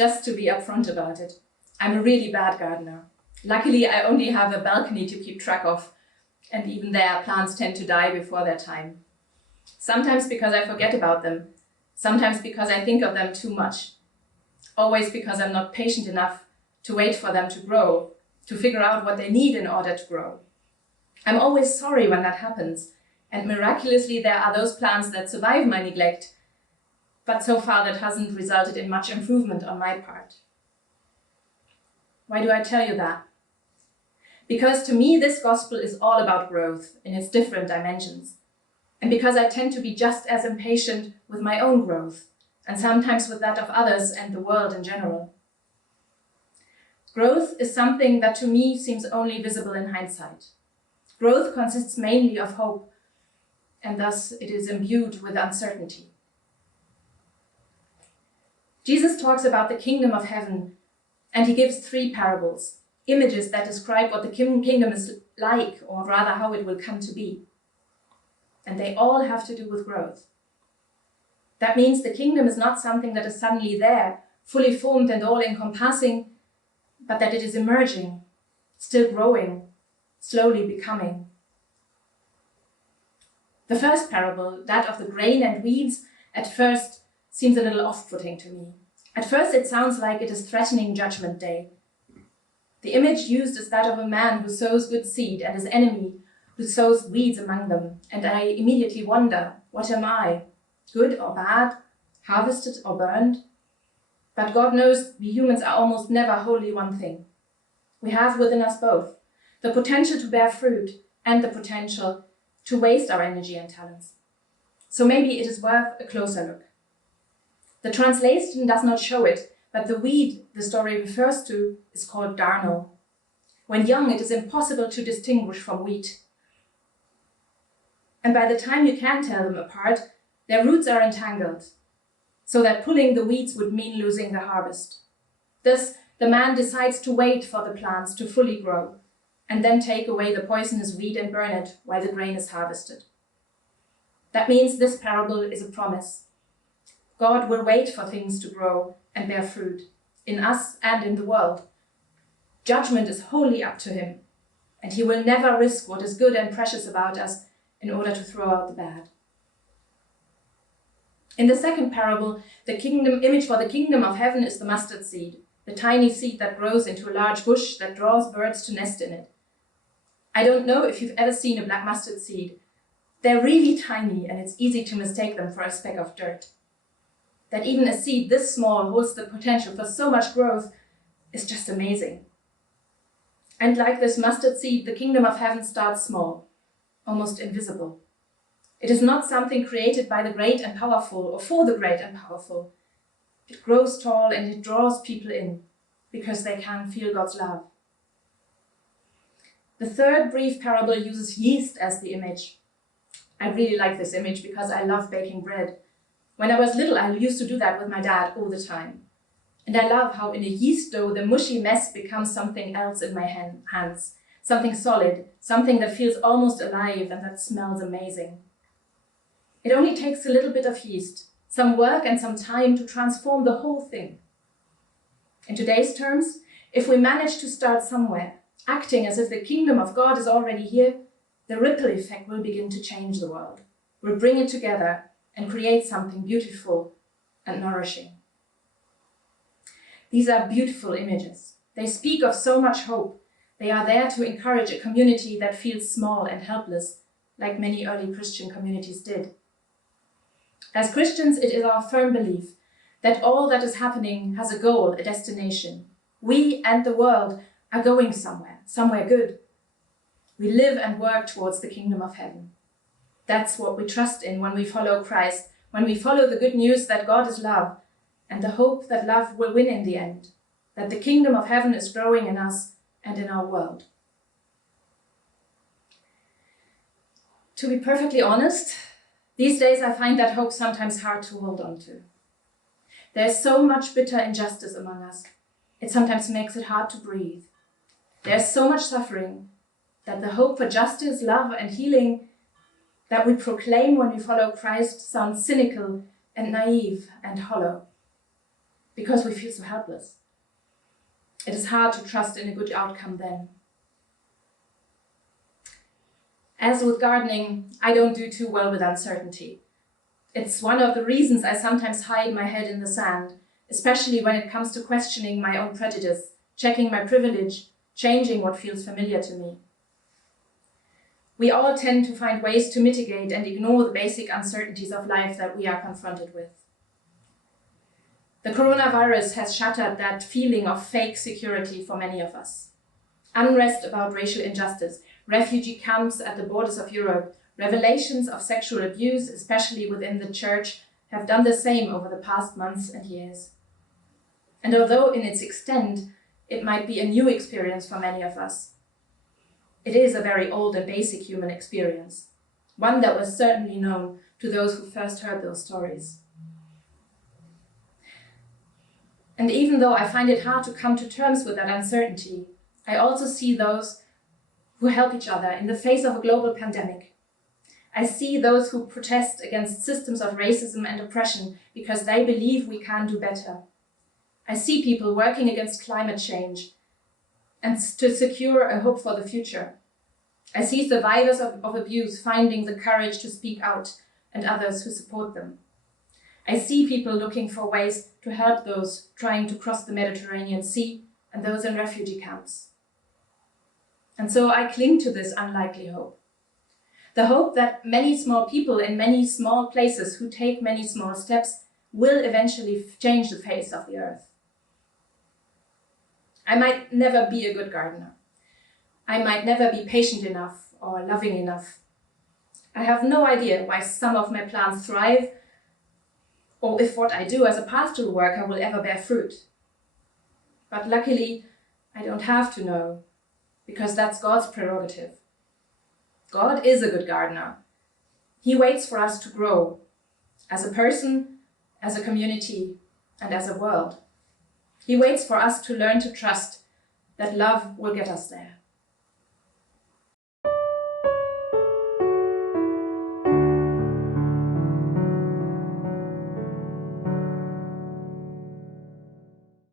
just to be upfront about it. I'm a really bad gardener. Luckily, I only have a balcony to keep track of, and even there, plants tend to die before their time. Sometimes because I forget about them, sometimes because I think of them too much, always because I'm not patient enough to wait for them to grow, to figure out what they need in order to grow. I'm always sorry when that happens, and miraculously there are those plants that survive my neglect, but so far that hasn't resulted in much improvement on my part. Why do I tell you that? Because to me this gospel is all about growth in its different dimensions, and because I tend to be just as impatient with my own growth, and sometimes with that of others and the world in general. Growth is something that to me seems only visible in hindsight. Growth consists mainly of hope, and thus it is imbued with uncertainty. Jesus talks about the kingdom of heaven, and he gives 3 parables, images that describe what the kingdom is like, or rather how it will come to be. And they all have to do with growth. That means the kingdom is not something that is suddenly there, fully formed and all-encompassing, but that it is emerging, still growing, slowly becoming. The first parable, that of the grain and weeds, at first seems a little off-putting to me. At first it sounds like it is threatening Judgment Day. The image used is that of a man who sows good seed and his enemy who sows weeds among them, and I immediately wonder, what am I? Good or bad? Harvested or burned? But God knows we humans are almost never wholly one thing. We have within us both the potential to bear fruit and the potential to waste our energy and talents. So maybe it is worth a closer look. The translation does not show it, but the weed the story refers to is called darnel. When young, it is impossible to distinguish from wheat. And by the time you can tell them apart, their roots are entangled, so that pulling the weeds would mean losing the harvest. Thus, the man decides to wait for the plants to fully grow, and then take away the poisonous weed and burn it while the grain is harvested. That means this parable is a promise. God will wait for things to grow and bear fruit, in us and in the world. Judgment is wholly up to him, and he will never risk what is good and precious about us in order to throw out the bad. In the second parable, the image for the kingdom of heaven is the mustard seed, the tiny seed that grows into a large bush that draws birds to nest in it. I don't know if you've ever seen a black mustard seed. They're really tiny, and it's easy to mistake them for a speck of dirt. That even a seed this small holds the potential for so much growth is just amazing. And like this mustard seed, the kingdom of heaven starts small, almost invisible. It is not something created by the great and powerful or for the great and powerful. It grows tall and it draws people in because they can feel God's love. The third brief parable uses yeast as the image. I really like this image because I love baking bread. When I was little, I used to do that with my dad all the time. And I love how in a yeast dough, the mushy mess becomes something else in my hands, something solid, something that feels almost alive and that smells amazing. It only takes a little bit of yeast, some work and some time to transform the whole thing. In today's terms, if we manage to start somewhere, acting as if the kingdom of God is already here, the ripple effect will begin to change the world. We'll bring it together and create something beautiful and nourishing. These are beautiful images. They speak of so much hope. They are there to encourage a community that feels small and helpless, like many early Christian communities did. As Christians, it is our firm belief that all that is happening has a goal, a destination. We and the world are going somewhere good. We live and work towards the kingdom of heaven. That's what we trust in when we follow Christ, when we follow the good news that God is love, and the hope that love will win in the end, that the kingdom of heaven is growing in us and in our world. To be perfectly honest, these days I find that hope sometimes hard to hold on to. There's so much bitter injustice among us, it sometimes makes it hard to breathe. There's so much suffering that the hope for justice, love and healing that we proclaim when we follow Christ sounds cynical and naive and hollow. because we feel so helpless. It is hard to trust in a good outcome then. As with gardening, I don't do too well with uncertainty. It's one of the reasons I sometimes hide my head in the sand, especially when it comes to questioning my own prejudice, checking my privilege, changing what feels familiar to me. We all tend to find ways to mitigate and ignore the basic uncertainties of life that we are confronted with. The coronavirus has shattered that feeling of fake security for many of us. Unrest about racial injustice, refugee camps at the borders of Europe, revelations of sexual abuse, especially within the church, have done the same over the past months and years. And although in its extent, it might be a new experience for many of us, it is a very old and basic human experience, one that was certainly known to those who first heard those stories. And even though I find it hard to come to terms with that uncertainty, I also see those who help each other in the face of a global pandemic. I see those who protest against systems of racism and oppression because they believe we can do better. I see people working against climate change and to secure a hope for the future. I see survivors of abuse finding the courage to speak out and others who support them. I see people looking for ways to help those trying to cross the Mediterranean Sea and those in refugee camps. And so I cling to this unlikely hope. The hope that many small people in many small places who take many small steps will eventually change the face of the earth. I might never be a good gardener. I might never be patient enough or loving enough. I have no idea why some of my plants thrive or if what I do as a pastoral worker will ever bear fruit. But luckily, I don't have to know, because that's God's prerogative. God is a good gardener. He waits for us to grow, as a person, as a community, and as a world. He waits for us to learn to trust that love will get us there.